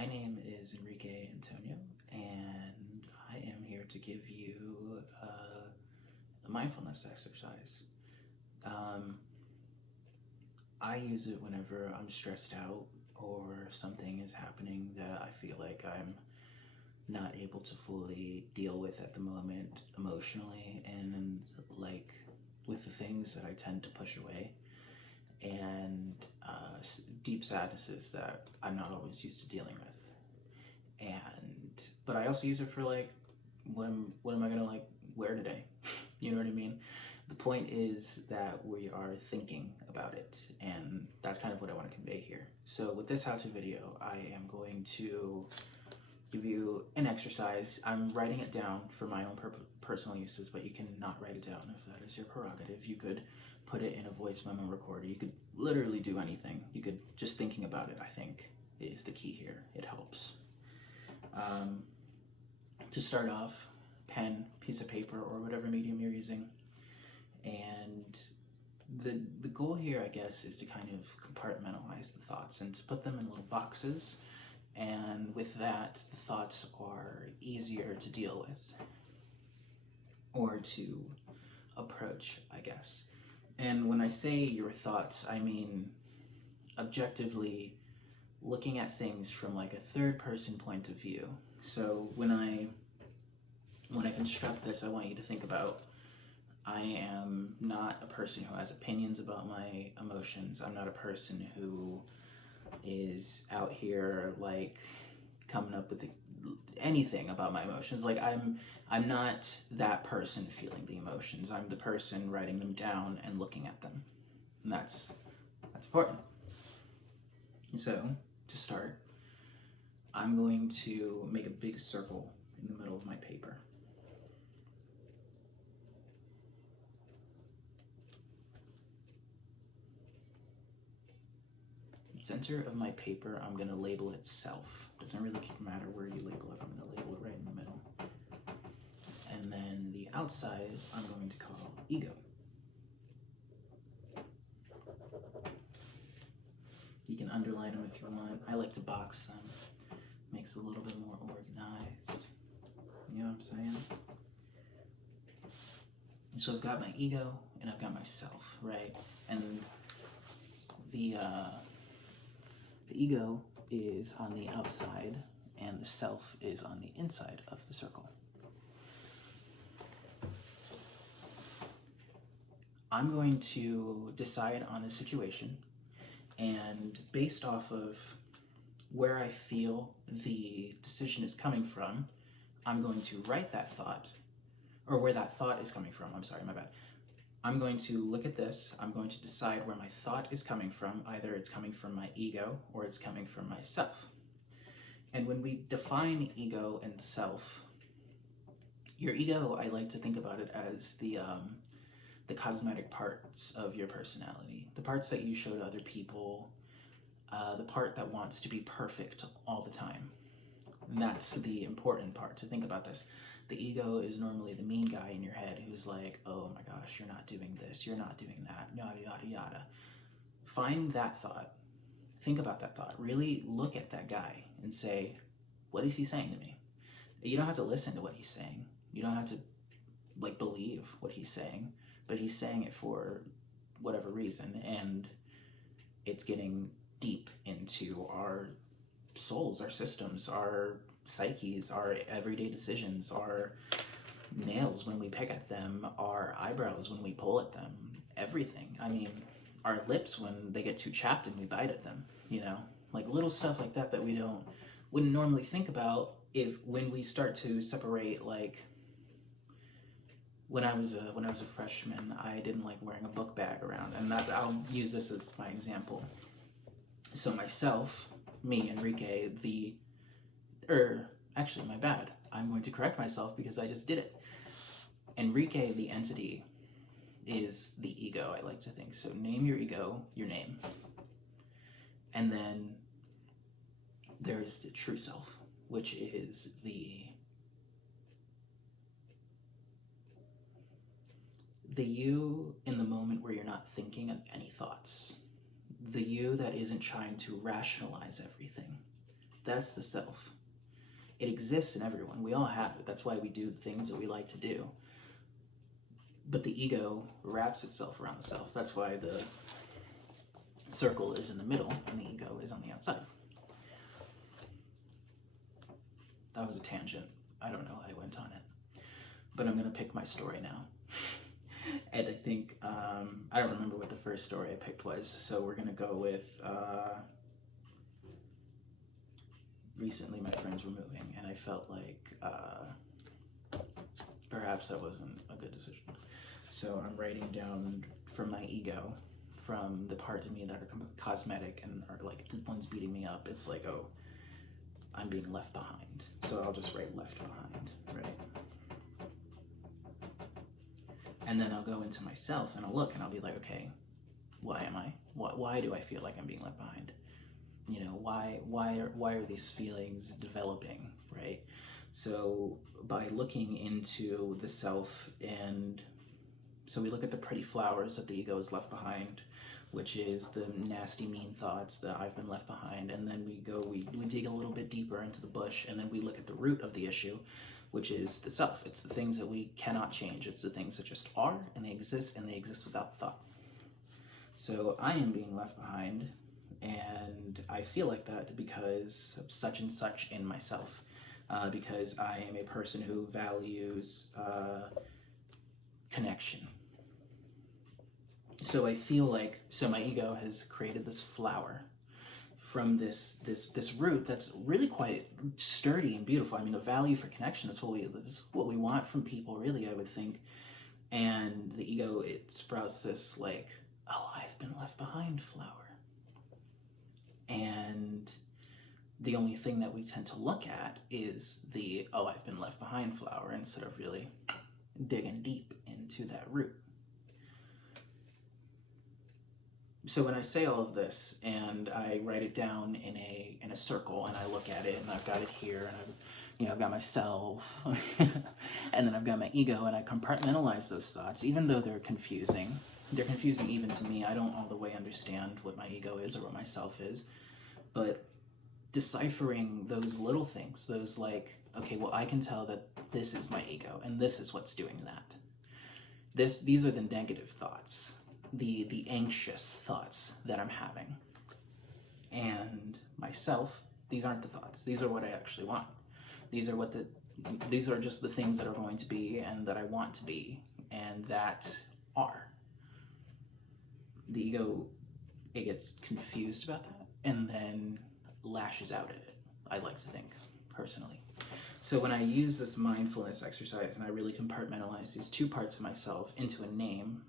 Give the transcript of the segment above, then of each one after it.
My name is Enrique Antonio, and I am here to give you a mindfulness exercise. Um, I use it whenever I'm stressed out or something is happening that I feel like I'm not able to fully deal with at the moment emotionally, and like with the things that I tend to push away, and deep sadnesses that I'm not always used to dealing with. But I also use it for like what am I gonna like wear today? You know what I mean? The point is that we are thinking about it, and that's kind of what I want to convey here. So with this how-to video, I am going to give you an exercise. I'm writing it down for my own personal uses, but you cannot write it down if that is your prerogative. You could put it in a voice memo recorder. You could literally do anything. You could just thinking about it, I think, is the key here. It helps. To start off, pen, piece of paper, or whatever medium you're using. And the goal here, I guess, is to kind of compartmentalize the thoughts and to put them in little boxes. And with that, the thoughts are easier to deal with or to approach, I guess. And when I say your thoughts, I mean objectively looking at things from like a third person point of view. So when I construct this, I want you to think about, I am not a person who has opinions about my emotions. I'm not a person who is out here like coming up with anything about my emotions. Like I'm not that person feeling the emotions. I'm the person writing them down and looking at them. And that's important. So to start, I'm going to make a big circle in the middle of my paper. The center of my paper, I'm going to label it self. Doesn't really matter where you label it. I'm going to label it right in the middle. And then the outside, I'm going to call ego. You can underline them if you want. I like to box them. Makes it a little bit more organized. You know what I'm saying? So I've got my ego and I've got myself, right? And the ego is on the outside and the self is on the inside of the circle. I'm going to decide on a situation, and based off of where I feel the decision is coming from, I'm going to write that thought, or where that thought is coming from. I'm sorry, my bad. I'm going to look at this. I'm going to decide where my thought is coming from. Either it's coming from my ego or it's coming from myself. And when we define ego and self, your ego, I like to think about it as the cosmetic parts of your personality, the parts that you show to other people, the part that wants to be perfect all the time. And that's the important part to think about this. The ego is normally the mean guy in your head who's like, oh my gosh, you're not doing this, you're not doing that, yada, yada, yada. Find that thought. Think about that thought. Really look at that guy and say, what is he saying to me? You don't have to listen to what he's saying. You don't have to like believe what he's saying, but he's saying it for whatever reason, and it's getting deep into our souls, our systems, our psyches, our everyday decisions, our nails when we pick at them, our eyebrows when we pull at them, everything. I mean, our lips when they get too chapped and we bite at them, you know, like little stuff like that we wouldn't normally think about when we start to separate. Like when I was a freshman, I didn't like wearing a book bag around, and I'll use this as my example. So myself, me, Enrique, actually, my bad. I'm going to correct myself because I just did it. Enrique, the entity, is the ego, I like to think. So name your ego, your name. And then there's the true self, which is the you in the moment where you're not thinking of any thoughts. The you that isn't trying to rationalize everything. That's the self. It exists in everyone. We all have it. That's why we do the things that we like to do. But the ego wraps itself around the self. That's why the circle is in the middle and the ego is on the outside. That was a tangent. I don't know how I went on it. But I'm going to pick my story now. And I think, I don't remember what the first story I picked was, so we're going to go with, recently my friends were moving, and I felt like perhaps that wasn't a good decision. So I'm writing down from my ego, from the parts of me that are cosmetic and are like the ones beating me up. It's like, oh, I'm being left behind. So I'll just write left behind, right? And then I'll go into myself and I'll look and I'll be like, okay, why am I? Why do I feel like I'm being left behind? You know, why are these feelings developing, right? So by looking into the self, and so we look at the pretty flowers that the ego is left behind, which is the nasty, mean thoughts that I've been left behind, and then we dig a little bit deeper into the bush, and then we look at the root of the issue, which is the self. It's the things that we cannot change. It's the things that just are, and they exist without thought. So I am being left behind, and I feel like that because of such and such in myself, because I am a person who values connection. So I feel like, so my ego has created this flower from this root that's really quite sturdy and beautiful. I mean, a value for connection. That's what we want from people, really, I would think. And the ego, it sprouts this like, oh, I've been left behind flower. And the only thing that we tend to look at is the, oh, I've been left behind flower, instead of really digging deep into that root. So when I say all of this and I write it down in a circle and I look at it and I've got it here and I've got myself and then I've got my ego, and I compartmentalize those thoughts, even though they're confusing. They're confusing even to me. I don't all the way understand what my ego is or what my self is. But deciphering those little things, those like, okay, well, I can tell that this is my ego and this is what's doing that. These are the negative thoughts, the anxious thoughts that I'm having. And myself, these aren't the thoughts. These are what I actually want. These are just the things that are going to be and that I want to be and that are. The ego, it gets confused about that and then lashes out at it, I like to think, personally. So when I use this mindfulness exercise and I really compartmentalize these two parts of myself into a name,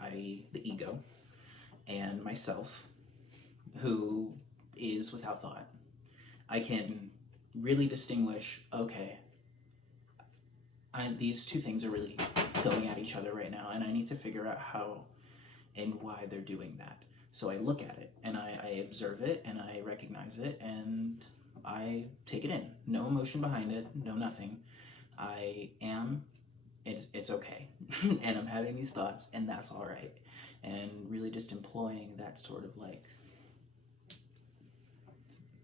i.e. the ego, and myself, who is without thought, I can really distinguish, okay, these two things are really going at each other right now, and I need to figure out how and why they're doing that. So I look at it, and I observe it, and I recognize it, and I take it in. No emotion behind it, no nothing. I am, it's okay. And I'm having these thoughts, and that's all right. And really just employing that sort of like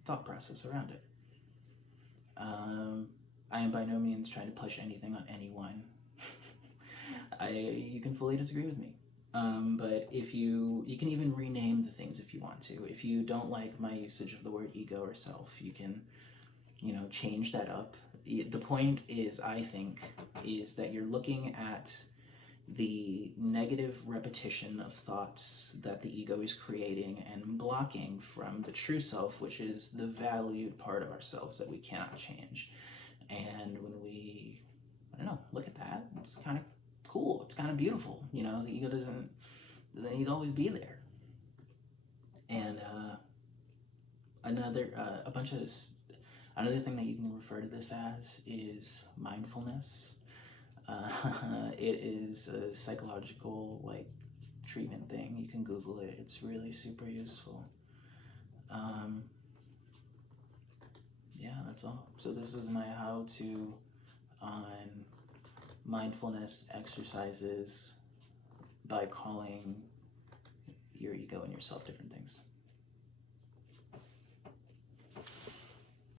thought process around it. I am by no means trying to push anything on anyone. You can fully disagree with me. But if you can even rename the things if you want to. If you don't like my usage of the word ego or self, you can, change that up. The point is, I think, is that you're looking at the negative repetition of thoughts that the ego is creating and blocking from the true self, which is the valued part of ourselves that we cannot change. And when we, look at that, it's kind of cool. It's kind of beautiful. The ego doesn't need to always be there. And another thing that you can refer to this as is mindfulness. It is a psychological treatment thing. You can Google it. It's really super useful. Yeah, that's all. So this is my how-to on mindfulness exercises by calling your ego and yourself different things.